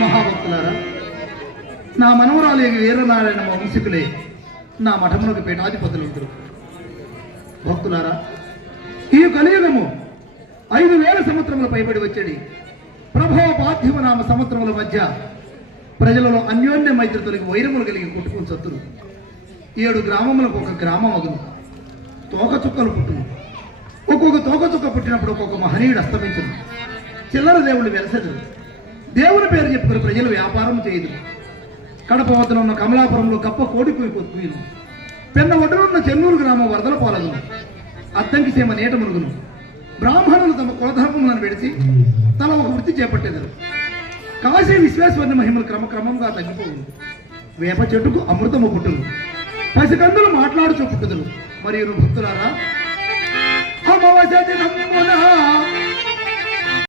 మహాభక్తులారా, నా మనవరాలు వీరనారాయణ వంశీకులే నా మఠములకు పీఠాధిపతులు ఉంటారు. భక్తులారా, ఈ కలియుగము 5000 సంవత్సరముల పైబడి వచ్చేది ప్రభావ పార్థివ నామ సంవత్సరముల మధ్య ప్రజలలో అన్యోన్య మైత్రితోనికి వైరములు కలిగి కొట్టుకుని చత్తురు. 7 గ్రామములకు ఒక గ్రామం అగును. తోకచుక్కలు పుట్టును. ఒక్కొక్క తోకచుక్క పుట్టినప్పుడు ఒక్కొక్క మహనీయుడు అస్తమించును. చిల్లర దేవుళ్ళు వెలసెదరు. దేవుని పేరు చెప్పుకుని ప్రజలు వ్యాపారం చేయదు. కడప వద్దన ఉన్న కమలాపురంలో కప్ప కోడిపోయి కొత్తును. పెన్న ఒడ్డునున్న చెన్నూరు గ్రామం వరదల పాలగును. అద్దంకి సీమ నీట మునుగును. బ్రాహ్మణులు తమ కులధర్మములను విడిచి తల ఒక వృత్తి చేపట్టేదారు. కాశీ విశ్వేశ్వరుని మహిమలు క్రమక్రమంగా తగ్గిపోయింది. వేప చెట్టుకు అమృతము పుట్టును. పసికందులు మాట్లాడుచూ పుట్టుదురు. మరియు భక్తులారా, అమవశతి నమ్మునా